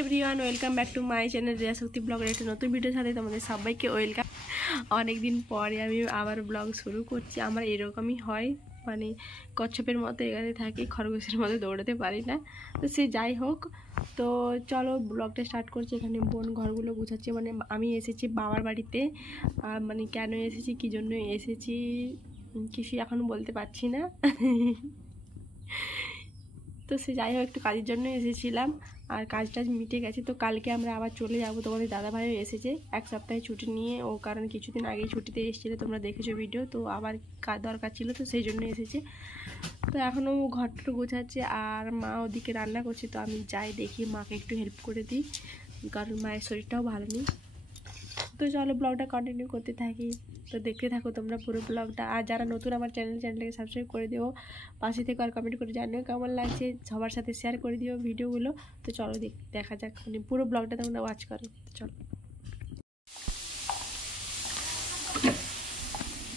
Everyone, welcome back to my channel Riya Shakti ব্লগের একটা নতুন ভিডিওর সাথে তোমাদের সবাইকে ওয়েলকাম। অনেকদিন পরে আমি আবার ব্লগ শুরু করছি। আমার এরকমই হয়, মানে কচ্ছপের মতো এখানে থাকি, খরগোশের মতো দৌড়াতে পারি না। তো সে যাই হোক, তো চলো ব্লগটা স্টার্ট করছি। এখানে বোন ঘরগুলো গুছাচ্ছে, মানে আমি এসেছি বাবার বাড়িতে। মানে কেন এসেছি, কী জন্য এসেছি কিছু এখনও বলতে পারছি না। তো সে যাই হোক, একটু কাজের জন্য এসেছিলাম, আর কাজটা মিটে গেছে। তো কালকে আমরা আবার চলে যাব। তোমাদের দাদাভাইও এসেছে এক সপ্তাহে ছুটি নিয়ে, ও কারণ কিছুদিন আগেই ছুটিতে এসেছিলো, তোমরা দেখেছো ভিডিও। তো আবার কাজ দরকার ছিল, তো সেই জন্য এসেছে। তো এখনও ঘরটা গোছাচ্ছে, আর মা ওদিকে রান্না করছে। তো আমি যাই দেখি, মাকে একটু হেল্প করে দিই, কারণ মায়ের শরীরটাও ভালো নেই। তো চলো ব্লগটা কন্টিনিউ করতে থাকি। তো দেখতে থাকো তোমরা পুরো ব্লগটা। আর যারা নতুন আমার চ্যানেলটাকে সাবস্ক্রাইব করে দিও, পাশে থেকে আর কমেন্ট করে জানিও কেমন লাগছে, সবার সাথে শেয়ার করে দিও ভিডিওগুলো। তো চলো দেখা যাক, মানে পুরো ব্লগটা তোমরা ওয়াচ করো। চলো,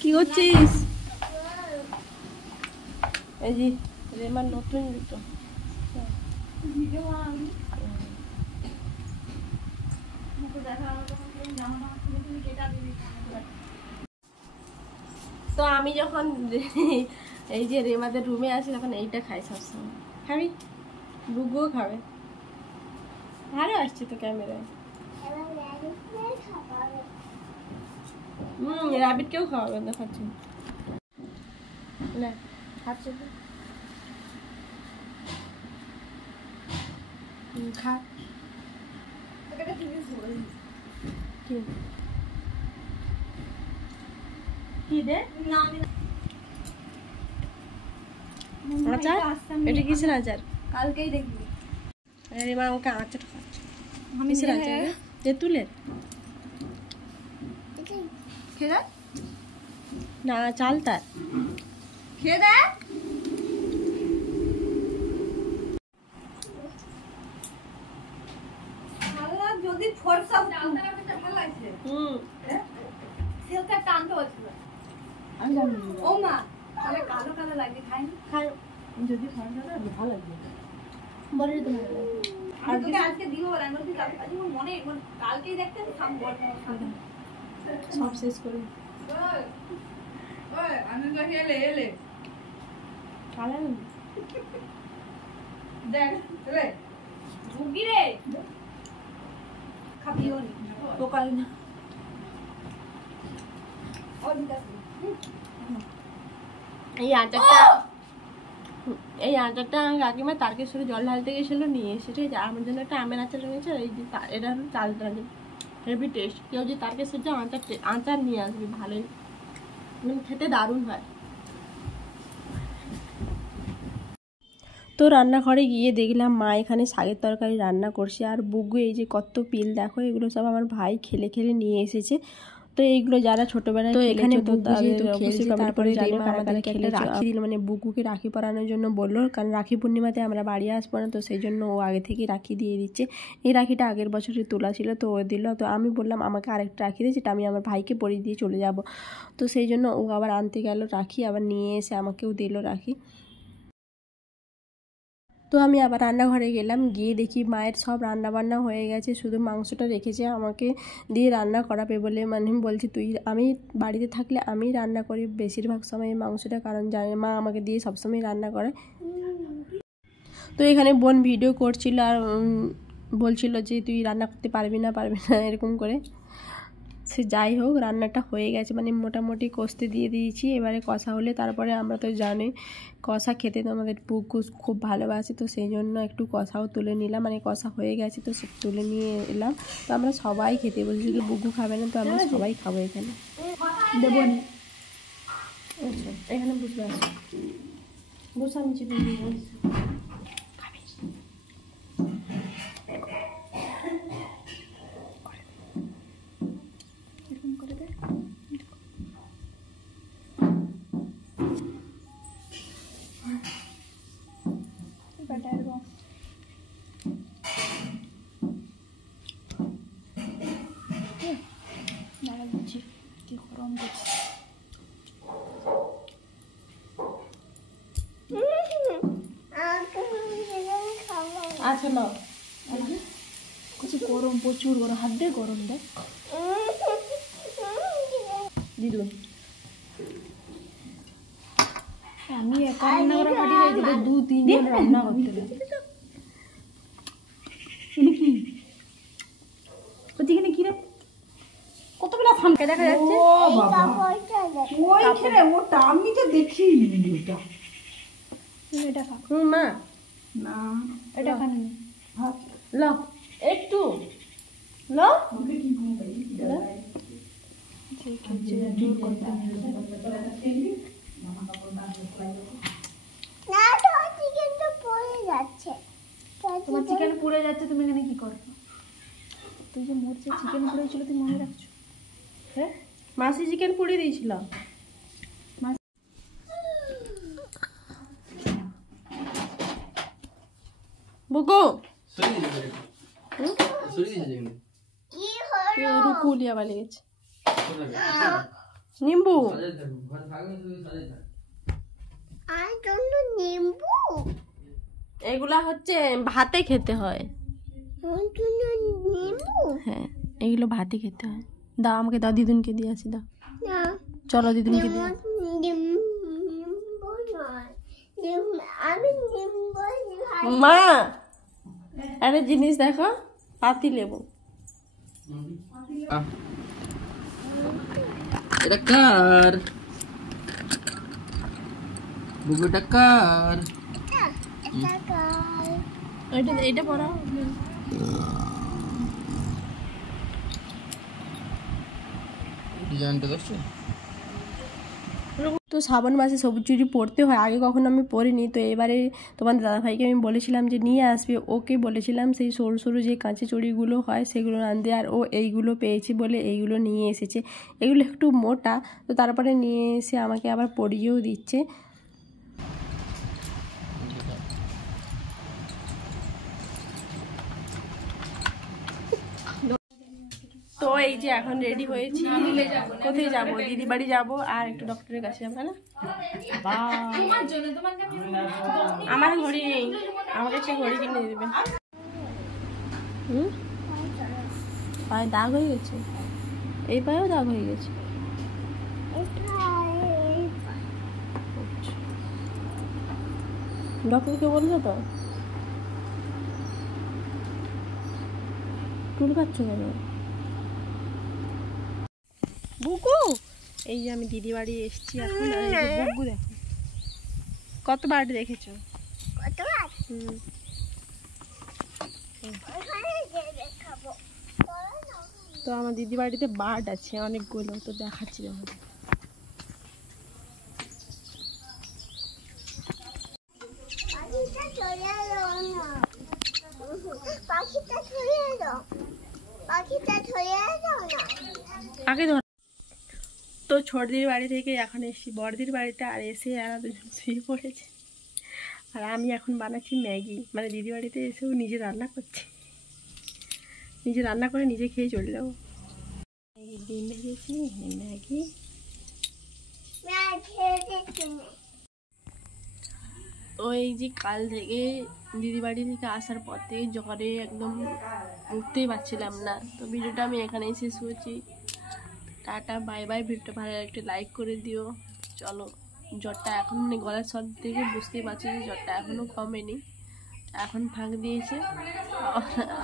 কি করছিস? এই যে রেমার নতুন জুতো। তো আমি যখন এই যে রেমাদের রুমে আসি, তখন এইটা খাই সবসময়। খাবি? বুগুও খাবে। ভালো আসছে তো ক্যামেরায়। রাবিটকেও খাওয়াবে, দেখাচ্ছি না, খাচ্ছে তো। খা। কি দে? আচার? এটা কিসের আচার? কালকেই দেখবি। রেমা আমাকে আচার খাচ্ছে। কিসের আচার? তেঁতুলের? খেয়ে দেখ না, চালতার। খেয়ে দেখ। যদি ফর্সা ভালো লাগছে। সেটা টানতে হচ্ছে। ও মা, তাহলে কালো কালো লাগে, খাই খাই। যদি ফর্সা ভালো লাগবে বলে তো ভালো লাগবে। আর তোকে আজকে দিব বলে আমি বলছি আজকে মনে কালকেই দেখতে আমি সাম বল সব শেষ করে। ওই আনন্দ হেলে হেলে কালা দেখ রে বুগি রে খাবিও নি তো কাল না এই আচারটা কাকিমা তারকেশ্বরে জল ঢালতে গেছিলো, নিয়ে এসে ঠিক আছে। আমার জন্য একটা আমের আচার এনেছে। এই যে এটা হলো চালটা, হেভি টেস্ট। কেউ যে তারকেশ্বর যে আচার নিয়ে আসবে, ভালোই খেতে দারুণ হয়। তো রান্নাঘরে গিয়ে দেখলাম মা এখানে শাকের তরকারি রান্না করছে, আর বুগু এই যে কত পিল দেখো, এগুলো সব আমার ভাই খেলে খেলে নিয়ে এসেছে। তো এইগুলো যারা ছোটবেলায় তো এখানে রাখি দিল, মানে বুগুকে রাখি পরানোর জন্য বললো, কারণ রাখি পূর্ণিমাতে আমরা বাড়ি আসবো না, তো সেই জন্য ও আগে থেকে রাখি দিয়ে দিচ্ছে। এই রাখিটা আগের বছরই তোলা ছিল, তো ও দিল। তো আমি বললাম আমাকে আরেকটা রাখি দিয়ে, যেটা আমি আমার ভাইকে পরিয়ে দিয়ে চলে যাব। তো সেই জন্য ও আবার আনতে গেল রাখি, আবার নিয়ে এসে আমাকেও দিল রাখি। তো আমি আবার রান্নাঘরে গেলাম, গিয়ে দেখি মায়ের সব রান্না বান্না হয়ে গেছে, শুধু মাংসটা রেখেছে আমাকে দিয়ে রান্না করাবে বলে। মানে বলছি আমি বাড়িতে থাকলে আমি রান্না করি বেশিরভাগ সময় মাংসটা, কারণ জানে মা আমাকে দিয়ে সবসময় রান্না করে। তো এখানে বোন ভিডিও করছিল, আর বলছিল যে তুই রান্না করতে পারবি না এরকম করে। সে যাই হোক, রান্নাটা হয়ে গেছে, মানে মোটামুটি কষতে দিয়ে দিয়েছি। এবারে কষা হলে তারপরে, আমরা তো জানি কষা খেতে তো আমাদের বুগু খুব ভালোবাসে, তো সেই জন্য একটু কষাও তুলে নিলাম। মানে কষা হয়ে গেছে তো সে তুলে নিয়ে এলাম। তো আমরা সবাই খেতে বলছি, শুধু বুগু খাবে না, তো আমরা সবাই খাবো এখানে। দেবো আচ্ছা, এখানে বুঝবে আসো, বসে আমি চিপে দিয়ে আচ্ছা নাও। গরম, প্রচুর গরম, হাত দিয়ে গরম দেয় দিদু। আমি একা রান্না করা পারি না, এদিকে 2-3 জন রান্না করতে লাগে। এনে কি ওদিকে কি রে, কতগুলা থামকে দেখা যাচ্ছে। ও বাবা ওই খেলে ওটা আমি তো দেখি ওটা। এটা খা মা, না এটা খান ভাত লো একটু লো তোমার চিকেন পুড়ে যাচ্ছে, তুমি এখানে কি করছো? তুই যে মোর যে চিকেন পুড়েছিল তুই মনে রাখছো? হ্যাঁ, মাসি চিকেন পুড়িয়ে দিয়েছিল। বুকু রুকুলিয়া বালি গেছে নিম্বু এগুলা হচ্ছে ভাতে খেতে হয়। হ্যাঁ, এগুলো ভাতে খেতে হয়। দাও আমাকে, দাও দিদুনকে দিয়ে আসি, দাও চলো দিদুনকে দিয়ে। মা একটা জিনিস দেখো, পাতি লেবু। এটা কার? বুকুটা কার? এইটা পড়াও। ডিজাইনটা দেখছো? তো শ্রাবণ মাসে সবুজ চুড়ি পরতে হয়, আগে কখনো আমি পরিনি। তো এবারে তোমার দাদাভাইকে আমি বলেছিলাম যে নিয়ে আসবে, ওকে বলেছিলাম সেই সরু সরু যে কাঁচে চুড়িগুলো হয় সেগুলো আনতে, আর ও এইগুলো পেয়েছি বলে এইগুলো নিয়ে এসেছে। এগুলো একটু মোটা, তো তারপরে নিয়ে এসে আমাকে আবার পরিয়েও দিচ্ছে। তো এই যে এখন রেডি হয়েছি, কোথায় যাবো? দিদি বাড়ি যাবো আর একটু ডক্টরের কাছে যাবো না। আমার ঘড়ি নেই, আমাকে সে ঘড়ি কিনে দেবে। পায়ে দাগ হয়ে গেছে, এই পায়েও দাগ হয়ে গেছে। ডক্টরকে বলছো তো? চুল কাটছো কেন? বুকু, এই যে আমি দিদি বাড়ি এসেছি এখন। আর এই যে বুকু দেখো, কতবার দেখেছো? তো আমার দিদি বাড়িতে বার্ড আছে অনেকগুলো, তো দেখাচ্ছি যখন। আগে ধর। তো ছোটদির বাড়ি থেকে এখন এসেছি বড়দির বাড়িতে, আর এসে এরা দুজন শুয়ে পড়েছে। আর আমি এখন বানাচ্ছি ম্যাগি, মানে দিদি বাড়িতে এসেও নিজে রান্না করছি, নিজে রান্না করে নিজে খেয়ে চলে যাবো। ডিম ভেজেছি, ম্যাগি। তো এই যে কাল থেকে দিদি বাড়ি থেকে আসার পর থেকে জ্বরে একদম উঠতেই পারছিলাম না। তো ভিডিওটা আমি এখানেই শেষ করছি। Tata bye bye. ভিডিওটা ভালো লাগলে একটা লাইক করে দিও। চলো, জ্বরটা এখন মানে গলার স্বর থেকে বুঝতেই পারছি যে জ্বরটা এখনও কমেনি, এখন ফাঁক দিয়েছে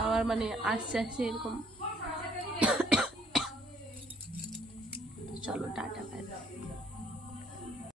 আবার, মানে আসছে আসছে এরকম। চলো টাটা বাই বাই।